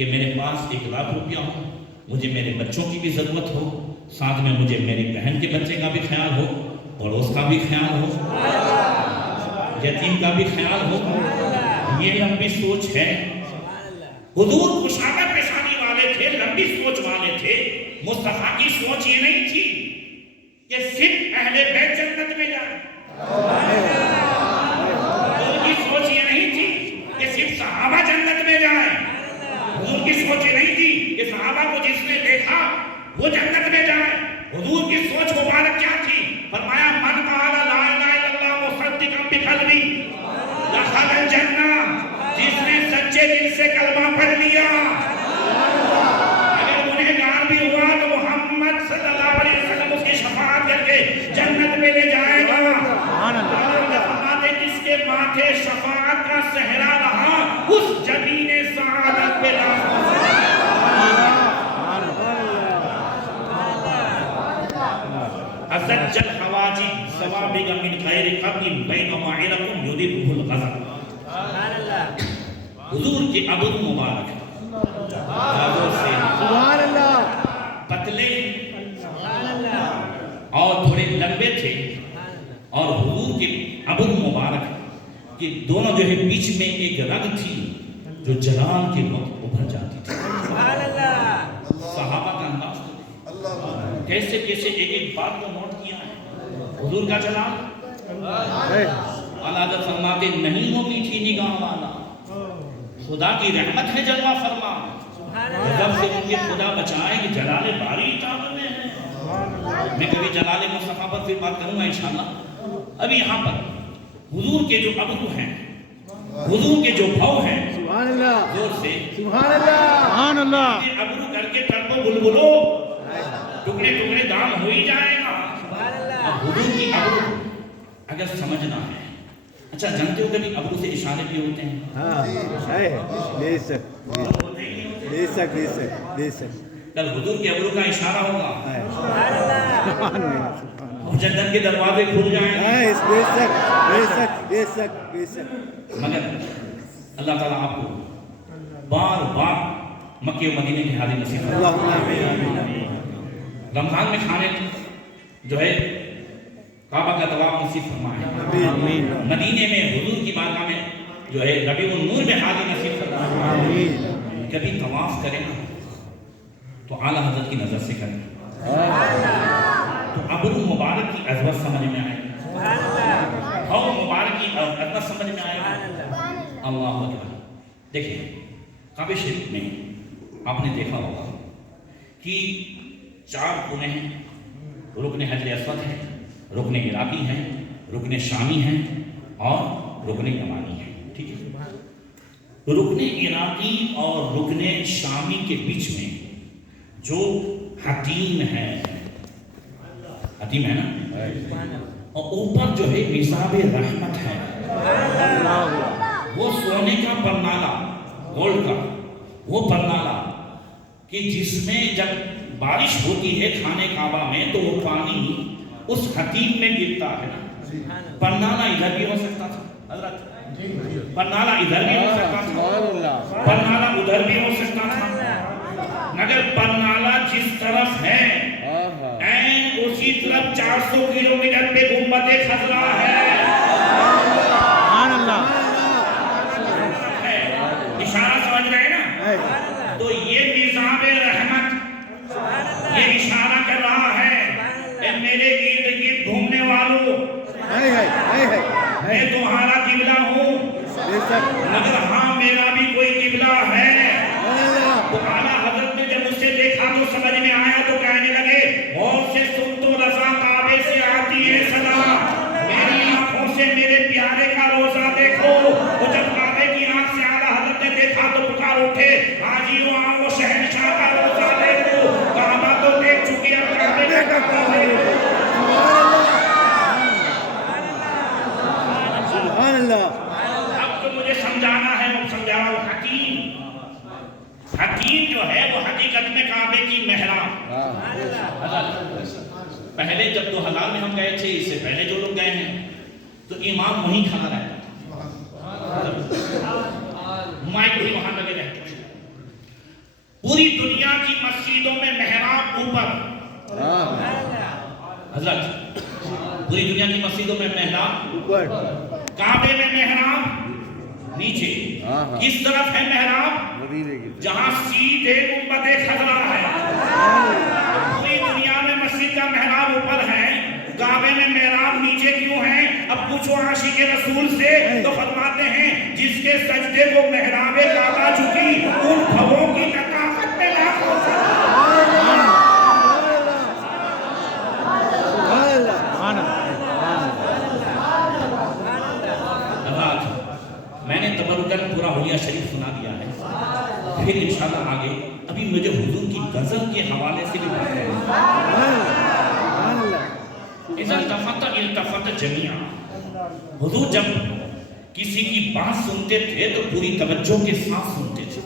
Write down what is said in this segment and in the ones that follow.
کہ میرے پاس 1 لاکھ روپیہ ہو، مجھے میرے بچوں کی بھی ضرورت ہو، ساتھ میں مجھے میری بہن کے بچے کا بھی خیال ہو، پڑوس کا بھی خیال ہو، یتیم کا بھی خیال ہو۔ یہ لمبی سوچ ہے۔ حضور کشادہ پیشانی والے تھے، لمبی سوچ والے تھے۔ مصطفیٰ کی سوچ یہ نہیں تھی کہ صرف اہل بیت جنت میں جائیں، حضور کی سوچ یہ نہیں تھی کہ صرف صحابہ جنت میں جائیں، حضور کی سوچ یہ نہیں تھی کہ صحابہ کو جس نے دیکھا وہ جنت میں جائیں۔ حضور کی سوچ مبارک کیا تھی؟ فرمایا من قال لا الہ الا اللہ مصدقا بقلبی دخل الجنہ، جس نے سچے دل سے کلمہ پڑھ لیا، اگر گنہگار بھی ہوا تو محمد صلی اللہ علیہ وسلم اس کی شفاعت کر کے جنت میں لے جائے گا۔ فرماتے جس کے ماتھے شفاعت کا صحرا رہا اس جبین سعادت پہ لاکھ ازج الحواجب ثوابق من خیر قبل بینما عرقم یدبہ الغضب۔ حضور کے ابرو مبارک سبحان اللہ، پتلے اور تھوڑے لمبے تھے، اور حضور کے ابرو مبارک کہ دونوں جو ہے بیچ میں ایک رگ تھی جو جلال کے وقت ابھر جاتی تھی۔ صحابہ کا انداز کیسے کیسے ایک بات کو نوٹ کیا ہے۔ حضور کا جلال اعلیٰ حضرت فرماتے نہیں ہوگی تھی نگاہ والا، خدا کی رحمت ہے جلوہ فرما، غضب سے ان کے خدا بچائے کہ جلال باری طاقت میں ہے۔ میں کبھی جلال مصطفیٰ پر پھر بات کروں گا انشاءاللہ۔ ابھی یہاں پر حضور کے جو ابرو ہیں، حضور کے جو بھو ہیں، سبحان اللہ، زور سے سبحان اللہ، سبحان اللہ، ابرو کر کے تر کو بلبلو، ٹکڑے ٹکڑے دام ہو ہی جائے گا۔ اب حضور کی ابرو اگر سمجھنا ہے، اچھا جانتے ہو کبھی ابرو سے اشارے بھی ہوتے ہیں؟ بے شک بے شک بے شک بے شک، کل حضور کے ابرو کا اشارہ ہوگا سبحان اللہ، اور جنت کے دروازے کھل جائیں گے۔ بے شک بے شک بے شک بے شک۔ مگر اللہ تعالیٰ آپ کو بار بار مکہ و مدینے کی حاضری نصیب فرمائے۔ اللہم آمین آمین آمین۔ رمضان میں کھانے جو ہے کعبہ کا طواف نصیب فرمائے، آمین مدینے میں حضور کی بارگاہ میں جو ہے ربیع النور میں حاضری نصیب فرمائے۔ آمین۔ کبھی طواف کریں نا تو اعلیٰ حضرت کی نظر سے کریں، تو ابرو مبارک کی عظمت سمجھ میں آئے، بھو مبارک کی عظمت سمجھ میں آئے۔ اللہ اکبر۔ دیکھیں کعبہ شریف میں آپ نے دیکھا ہوگا کہ 4 کونے ہیں، رکن حجر اسود ہے، رکن عراقی ہے، رکن شامی ہے اور رکن یمانی ہے، ٹھیک ہے۔ رکن عراقی اور رکن شامی کے بیچ میں جو حتیم ہے، حتیم ہے نا، اور اوپر جو ہے مصاب رحمت ہے، وہ سونے کا پرنالہ، گولڈ کا وہ پرنالہ کہ جس میں جب بارش ہوتی ہے خانے کعبہ میں تو وہ پانی اس حتیم میں گرتا ہے نا۔ پرنالہ ادھر بھی ہو سکتا تھا حضرت، پرنالہ ادھر بھی ہو سکتا تھا، پرنالہ ادھر بھی ہو سکتا تھا، مگر پرنالہ جس طرف ہے این اسی طرف 400 کلومیٹر پہ گنبد خضرا ہے۔ سبحان اللہ، اشارہ سمجھ رہے ہیں نا؟ تو یہ نظام رحمت یہ اشارہ کر رہا ہے اے میرے ارد گرد گھومنے والوں، میں تمہارا قبلہ ہوں، مگر ہاں میرا بھی کوئی قبلہ ہے۔ تو اعلیٰ حضرت نے جب اسے دیکھا تو سمجھ میں آیا تو کہنے لگے اور سے سن تو رضا کعبے سے آتی ہے صدا، میری آنکھوں سے میرے پیارے کا روزہ دیکھو۔ وہ جب کعبے کی آنکھ سے اعلیٰ حضرت نے دیکھا تو پکار اٹھے حاجیوں آؤ شہنشاہ کا روزہ دیکھو، کعبہ تو دیکھ چکی اب کعبے کا کعبہ دیکھو۔ سبحان اللہ۔ اب تو مجھے سمجھانا ہے، وہ سمجھا رہا ہوں۔ حتیم جو ہے وہ حقیقت میں کعبے کی محراب۔ پہلے جب 2000 میں ہم گئے تھے، اس سے پہلے جو لوگ گئے ہیں تو امام وہیں کھڑا رہتا تھا، مائک بھی وہاں لگے رہتے تھے۔ دنیا کی مسجدوں میں محراب اوپر، حضرت پوری دنیا کی مسجدوں میں محراب اوپر، کعبے میں محراب نیچے. کس طرف ہے محراب؟ جہاں سیدھے گنبد خضرا ہے. پوری دنیا میں مسجد کا محراب اوپر ہے، کعبے میں محراب نیچے کیوں ہے؟ اب پوچھو عاشق رسول سے تو فرماتے ہیں جس کے سجدے کو محراب کعبہ چکی ان بھووں کی طاقت میں لاکھوں سے. میں نے تبرکن پورا حلیہ شریف سنا دیا ہے، پھر انشاءاللہ آگے ابھی مجھے حضور کی غزل کے حوالے سے بھی بات ہے. اذا التفت جمیعا، حضور جب کسی کی بات سنتے تھے تو پوری توجہ کے ساتھ سنتے تھے.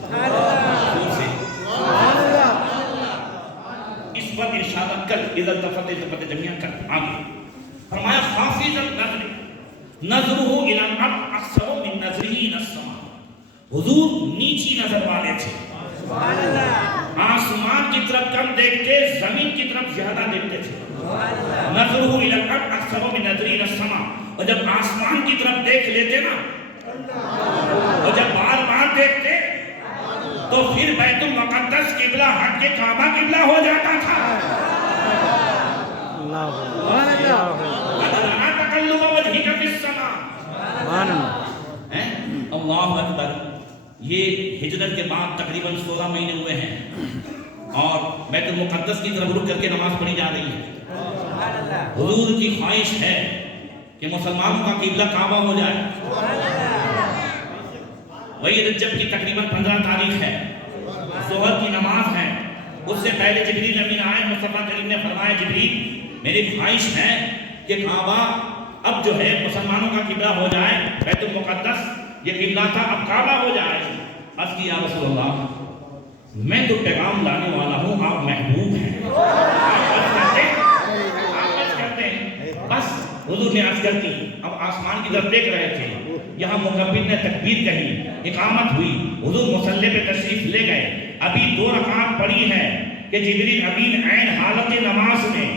اس پر ارشاد کل اذا التفت جمیعا کل آگے فرمایا حافظ النظر نظرہ الی الارض اکثر من نظرہ الی السماء. حضور نیچی نظر والے تھے، آسمان کی طرف کم دیکھتے، زمین کی طرف زیادہ دیکھتے تھے. نظرہ الی الارض اکثر من نظرہ الی السماء. اور جب آسمان کی طرف دیکھ لیتے نا، اور جب بار بار دیکھتے تو پھر بیت المقدس قبلہ ہٹ کے کعبہ قبلہ ہو جاتا تھا. اللہ اکبر. یہ ہجرت کے بعد تقریباً 16 مہینے ہوئے ہیں اور بیت المقدس کی طرف رک کر کے نماز پڑھی جا رہی ہے. حضور کی خواہش ہے کہ مسلمانوں کا قبلہ کعبہ ہو جائے. وہی رجب کی تقریباً 15 تاریخ ہے، ظہر کی نماز ہے. اس سے پہلے جبریل امین آئے، مصطفیٰ کریم نے فرمایا جبریل میری خواہش ہے کہ کعبہ اب جو ہے مسلمانوں کا قبلہ ہو جائے. بیت المقدس یہ قبلہ تھا، اب کعبہ ہو جائے. عرض کی یا رسول اللہ میں تو پیغام لانے والا ہوں، آپ محبوب ہیں. آپ کرتے ہیں بس. حضور نے عرض کر دی. اب آسمان کی طرف دیکھ رہے تھے، یہاں مکبر نے تکبیر کہی، اقامت ہوئی، حضور مصلی پہ تشریف لے گئے. ابھی 2 رکعت پڑھی ہے کہ جبریل امین عین حالت نماز میں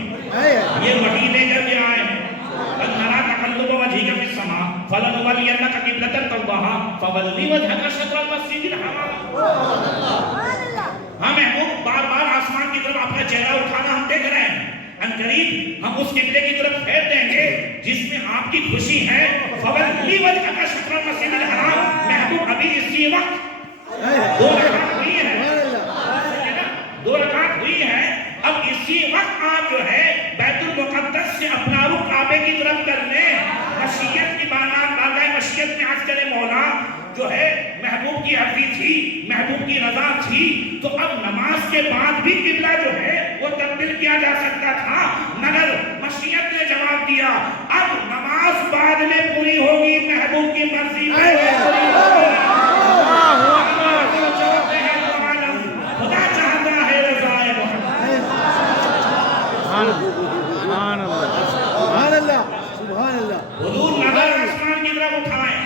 یہ وحی لے کر کے آئے ہیں. قد نرى تقلب وجهك في السماء فلنولينك قبلة ترضاها فول وجهك شطر المسجد الحرام. ہاں محبوب بار بار آسمان کی طرف اپنا چہرہ اٹھانا ہم دیکھ رہے ہیں. ان قریب ہم اس قبلے کی طرف پھیر دیں گے جس میں آپ کی خوشی ہے. فولی وجهك شطر المسجد الحرام. محبوب ابھی اسی وقت 2 رکعت ہوئی ہے، 2 رکعت ہوئی ہے. اب اسی وقت آپ جو ہے بیت المقدس سے اپنا رخ کعبے کی طرف کر لیں. مشیت کی بارگاہ مشیت میں عرض کرے مولا جو ہے محبوب کی عرضی تھی، محبوب کی رضا تھی، تو اب نماز کے بعد بھی قبلہ جو ہے وہ تبدیل کیا جا سکتا تھا، مگر مشیت نے جواب دیا اب نماز بعد میں پوری ہوگی، محبوب کی مرضی میں پوری ہوگی. خدا چاہتا ہے رضا سبحان اللہ، سبحان اللہ، سبحان اللہ. حضور نظر آسمان کی طرف اٹھائیں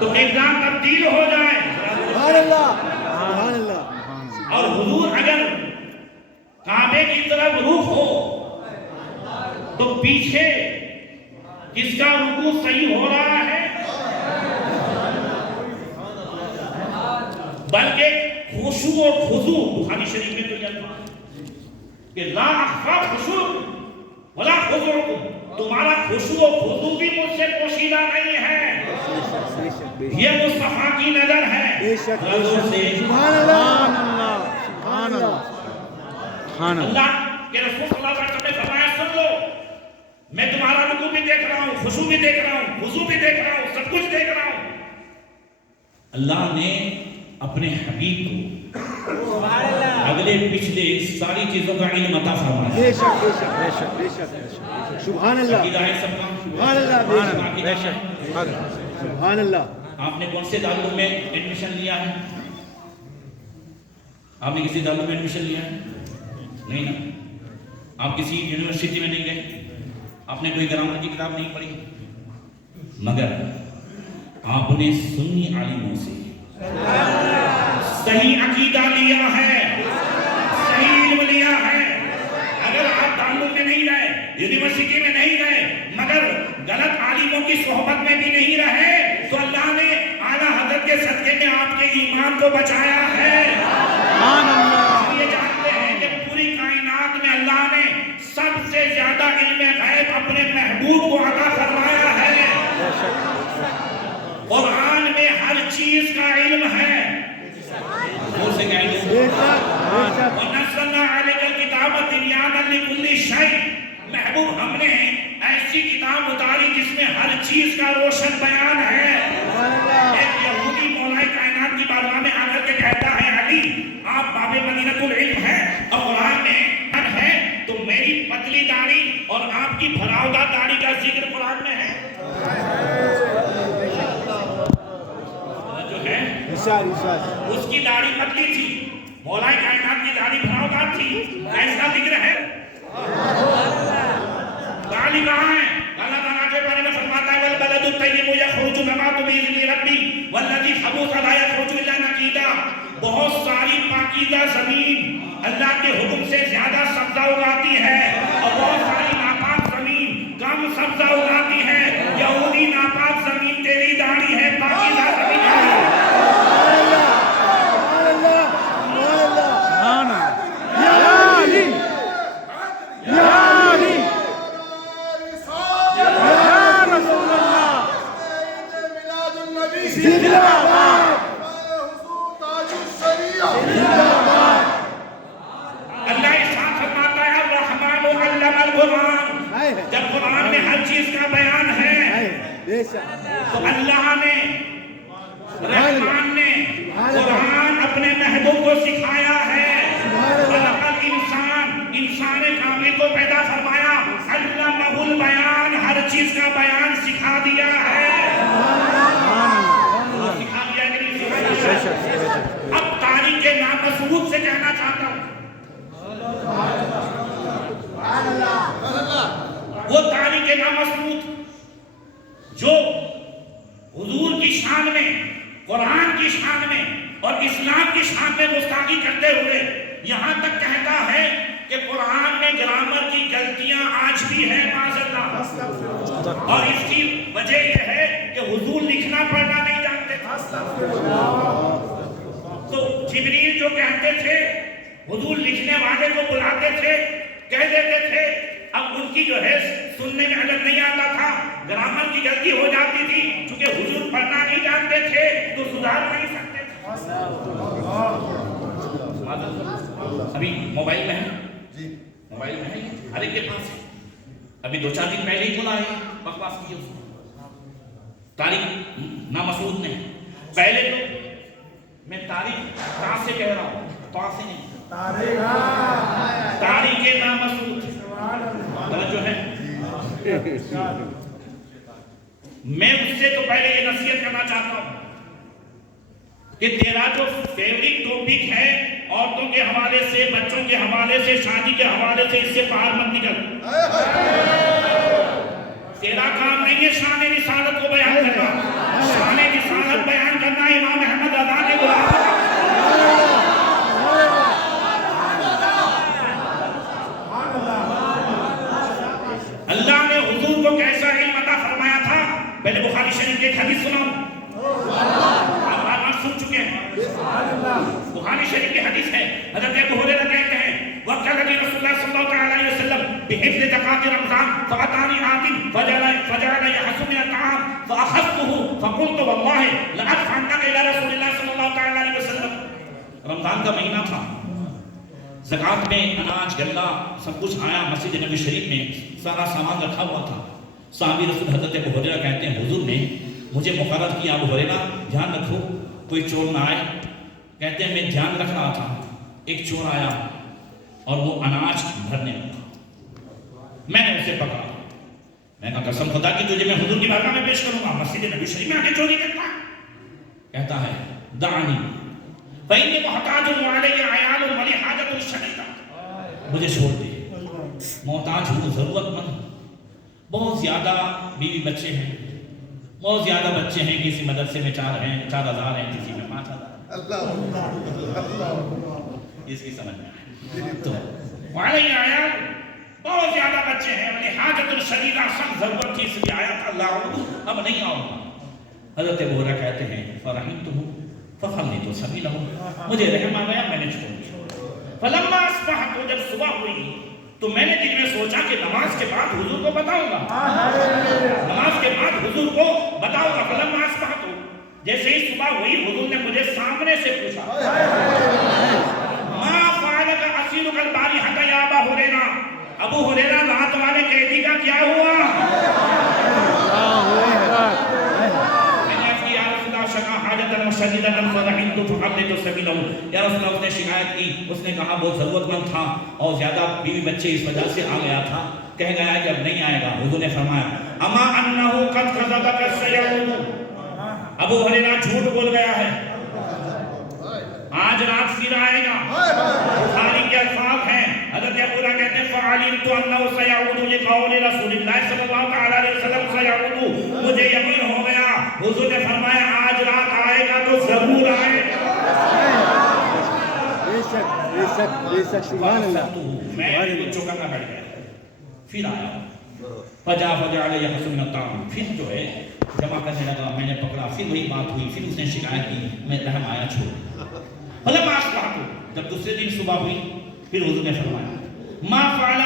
تو نظام تبدیل ہو جائے. سبحان اللہ، سبحان اللہ. اور حضور اگر کعبے کی طرف رخ ہو تو پیچھے کس کا رکوع صحیح ہو رہا ہے؟ بلکہ خشوع و خضوع. بخاری شریف میں تو یہ کہ لا اخفا خشوع ولا خضوع. تمہارا خشوع و خضوع بھی مجھ سے پوشیدہ نہیں ہے، یہ مصطفیٰ کی نظر ہے. سبحان اللہ، سبحان اللہ. اللہ کے رسول صلی اللہ علیہ وسلم نے فرمایا سن لو میں تمہارا رکوع بھی دیکھ رہا ہوں، خشوع بھی دیکھ رہا ہوں، خضوع بھی دیکھ رہا ہوں، سب کچھ دیکھ رہا ہوں. اللہ نے اپنے حبیب کو اگلے پچھلے ساری چیزوں کا علم عطا فرمایا. بے شک، بے شک، بے شک، بے شک. سبحان اللہ، سبحان اللہ، بے شک، سبحان اللہ. آپ نے کون سے دارالعلوم میں ایڈمیشن لیا ہے؟ آپ نے کسی دارالعلوم میں ایڈمیشن لیا ہے؟ نہیں نا. آپ کسی یونیورسٹی میں نہیں گئے، آپ نے کوئی گرامر کی کتاب نہیں پڑھی، مگر آپ نے سنی عالموں سے صحیح عقیدہ لیا ہے. یونیورسٹی میں نہیں گئے مگر غلط عالموں کی صحبت میں بھی نہیں رہے تو اللہ نے اعلیٰ حضرت کے صدقے میں آپ کے ایمان کو بچایا ہے. ہم یہ جانتے ہیں کہ پوری کائنات میں اللہ نے سب سے زیادہ علم غیب اپنے محبوب کو عطا فرمایا ہے. قرآن میں ہر چیز کا علم ہے. سے کہیں گے وَنَزَّلْنَا عَلَيْكَ الْكِتَابَ تِبْيَانًا لِكُلِّ شَيْءٍ. محبوب ہم نے ایسی کتاب اتاری جس میں ہر چیز کا روشن بیان ہے. ایک یہودی مولا کائنات کی بارگاہ میں آ کر کے کہتا ہے علی آپ باب مدینۃ العلم ہے اور قرآن میں ہے تو میری پتلی داڑھی اور آپ کی بھراؤدار داڑھی کا ذکر قرآن میں ہے. اس کی داڑھی پتلی تھی مولا کائنات کی داڑھی بھراؤدار تھی. ایسا ذکر ہے داڑھی کہاں ہے؟ اللہ تعالیٰ کے بارے میں فرماتا ہے وَالْبَلَدُ الطَّيِّبُ يَخْرُجُ نَبَاتُهُ بِإِذْنِ رَبِّهِ وَالَّذِي خَبُثَ لَا يَخْرُجُ إِلَّا نَكِيدًا. بہت ساری پاکیزہ زمین اللہ کے حکم سے زیادہ سبزہ اگاتی ہے اور بہت ساری ناپاک زمین کم سبزہ اگاتی ہے. یہودی ناپاک زمین تیری داڑھی ہے پاکیزہ زمین ہے. جب قرآن میں ہر چیز کا بیان ہے تو اللہ نے رحمان نے قرآن اپنے محبوب کو سکھایا ہے. انسان کامل کو پیدا فرمایا علمہ البیان ہر چیز کا بیان سکھا دیا ہے. سکھا دیا کہ نہیں سکھا. اب تاریخ نامسعود سے کہنا چاہتا ہوں وہ تاریخ نامسعود جو حضور کی شان میں قرآن کی شان میں اور اسلام کی شان میں گستاخی کرتے ہوئے یہاں تک کہتا ہے کہ قرآن میں گرامر کی غلطیاں آج بھی ہیں معاذ اللہ اور اس کی وجہ یہ ہے کہ حضور لکھنا پڑھنا نہیں جانتے تھے. تو جبریل جو کہتے تھے حضور لکھنے والے کو بلاتے تھے کہہ دیتے تھے. اب ان کی جو ہے سننے میں عجب نہیں آتا تھا گرامر کی غلطی ہو جاتی تھی چونکہ حضور پڑھنا نہیں جانتے تھے تو سدھار نہیں سکتے تھے. ابھی موبائل میں ہے موبائل میں ہے ہر ایک کے پاس ہے. ابھی 2-4 دن پہلے ہی کھلا ہے بکواس کی اس تاریخ نامسعود نے. پہلے تو میں تاریخ کہاں سے کہہ رہا ہوں تو سے نہیں تاریخ نامسعود جو ہے میں اس سے تو پہلے یہ نصیحت کرنا چاہتا ہوں کہ تیرا جو فیوریٹ ٹاپک ہے عورتوں کے حوالے سے بچوں کے حوالے سے شادی کے حوالے سے اس سے باہر مت نکل. تیرا کام نہیں ہے شان رسالت کو بیان کرنا. شان رسالت بیان کرنا امام احمد رضا نے بلایا. اللہ نے حضور کو کیسا علم عطا فرمایا تھا. پہلے بخاری شریف کی ایک حدیث سناؤں آپ بار سن چکے ہیں. بخاری شریف کی حدیث ہے حضرت ابو ہریرہ کہتے ہیں وقت لگی رسول اللہ صلی اللہ علیہ وسلم بحفظ زکاة رمضان فأتاني آت فجعل يحسب من الطعام فأخذته فقلت والله لأدفعنك إلى رسول الله صلی اللہ علیہ وسلم. رمضان کا مہینہ تھا زکاة میں اناج غلہ سب کچھ آیا مسجد نبی شریف میں سارا سامان رکھا ہوا تھا. صحابی رسول حضرت ابو ہریرہ کہتے ہیں حضور نے مجھے مقرر کیا ابو ہریرہ دھیان رکھو کوئی چور نہ آئے. کہتے ہیں میں دھیان رکھ رہا تھا ایک چور آیا اور وہ اناج بھرنے لگا. میں نے اسے پکڑا. میں نے کہا قسم خدا کی تجھے میں حضور کی بارگاہ میں پیش کروں گا. مسجد نبی شریف میں آ کے چوری کرتا. کہتا ہے دعنی فإني محتاج وعلي عيال ولي حاجة شديدة. مجھے چھوڑ دے محتاج ہوں ضرورت مند بہت زیادہ بیوی بچے ہیں بہت زیادہ بچے ہیں کسی مدرسے میں 4,000 ہیں کسی میں 5,000. اس کی سمجھ میں تو وعلي عيال بہت زیادہ بچے ہیں، ولی حاجت الشدیدہ سخت ضرورت تھی، اس لیے آیا تھا لا اعود، اب نہیں آؤں گا۔ حضرت ابو ہریرہ کہتے ہیں فرحمتہ فخلیت سبیلہ، مجھے رحم آ گیا، میں نے چھوڑ دیا۔ فلما اصبحت، جب صبح ہوئی تو میں نے دل میں سوچا کہ نماز کے بعد حضور کو بتاؤں گا، نماز کے بعد حضور کو بتاؤں گا۔ فلما اصبحت، جیسے ہی صبح ہوئی حضور نے مجھے سامنے سے پوچھا ما فعلک اسیرک البارحۃ یا ابا ہریرہ، ابو ہریرہ رات والے قیدی کا کیا ہوا؟ شدیدۃ فرحمت فخلیت سبیلہ، یا رسول اللہ، اس نے شکایت کی، اس نے کہا بہت ضرورت مند تھا اور زیادہ بیوی بچے اس وجہ سے آ گیا تھا، کہہ گیا کہ اب نہیں آئے گا۔ حضور نے فرمایا اما انہ قد کذبک سیعود، ابو ہریرہ جھوٹ بول گیا ہے، آج رات پھر آئے گا۔ بخاری کے الفاظ ہیں، حضرت ابو ہریرہ کہتے ہیں فعلمت انہ سیعود لقول رسول اللہ صلی اللہ علیہ وسلم سیعود، مجھے یقین ہو گیا، حضور نے فرمایا آج رات آئے گا تو ضرور آئے گا۔ بے شک بے شک بے شک، سبحان اللہ۔ میں چکا نہ بیٹھ گیا، پھر آیا فجعل یخص من الطعام، پھر جو ہے جمع کرنے لگا، میں نے پکڑا، پھر وہی بات ہوئی، پھر اس نے شکایت کی، میں رحم آیا چھوڑ۔ فلما اصبحت، جب دوسرے دن صبح ہوئی پھر حضور نے فرمایا ما فعل